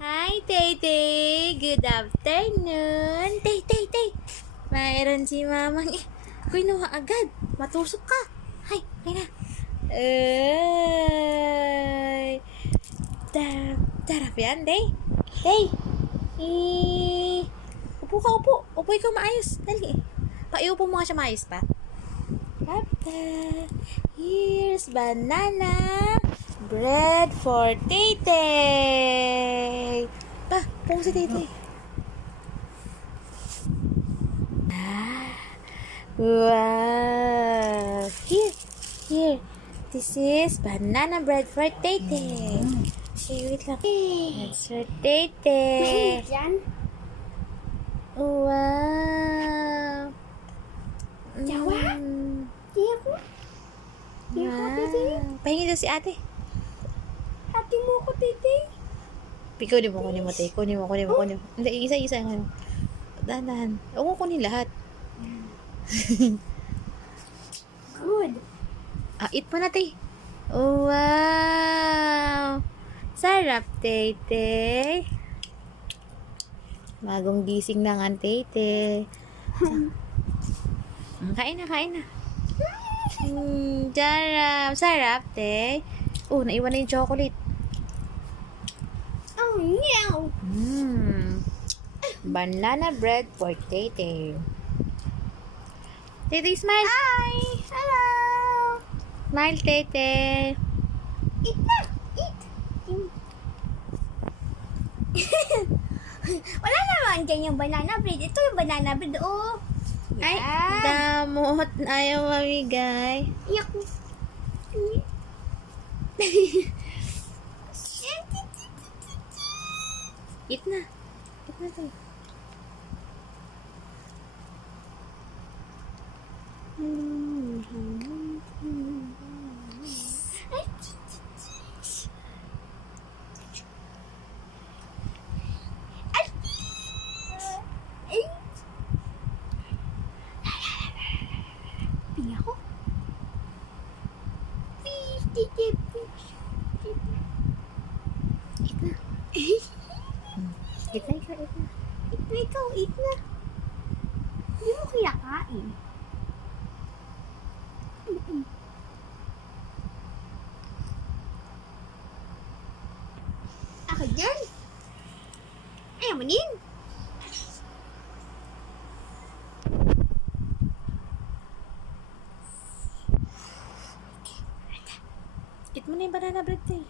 Hi, Tay-Tay! Good afternoon! Tay! Mayroon si Mamang Kinuha agad! Matusok ka! Hay! Hay na! Ay! Tarap yan, Tay! Tay! Upo ka, upo! Upo ikaw maayos! Dali! Paiupo mo ka siya maayos pa. Here's banana bread for Tay-Tay. Pung si Tay-Tay. Wow. Here. This is banana bread for Tay-Tay. Okay, wait lang. That's for Tay-Tay. Wow. Jawa? Iya ko. Iya ko, Titi. Pahingi daw si ate. Ate mo ko, Titi. Kunin mo, Tay. Kunin mo. Hindi, isa-isa. Dahan. Huwag mo kunin lahat. Good. Eat mo na, Tay. Wow! Sarap, Tay-Tay. Bagong gising na nga, Tay-Tay. Kain na. Sarap, Tay. Naiwan na yung chocolate. Oh, yeah. Banana bread for Tay-Tay. Tay-Tay, smile. Hi. Hello. Smile, Tay-Tay. Eat na. Eat. Wala naman ganyang banana bread. Ito yung banana bread, oh. Ay, damot. Ayaw mamigay. Iyak ko. Eat na, Tay. Pinga ko. Fish, Titi, fish. Eat na. Eat na, ikaw. Ikaw, eat na. Hindi mo kaya kain. Ako dyan. Ayaw mo din. Eat mo na yung banana bread, Tay.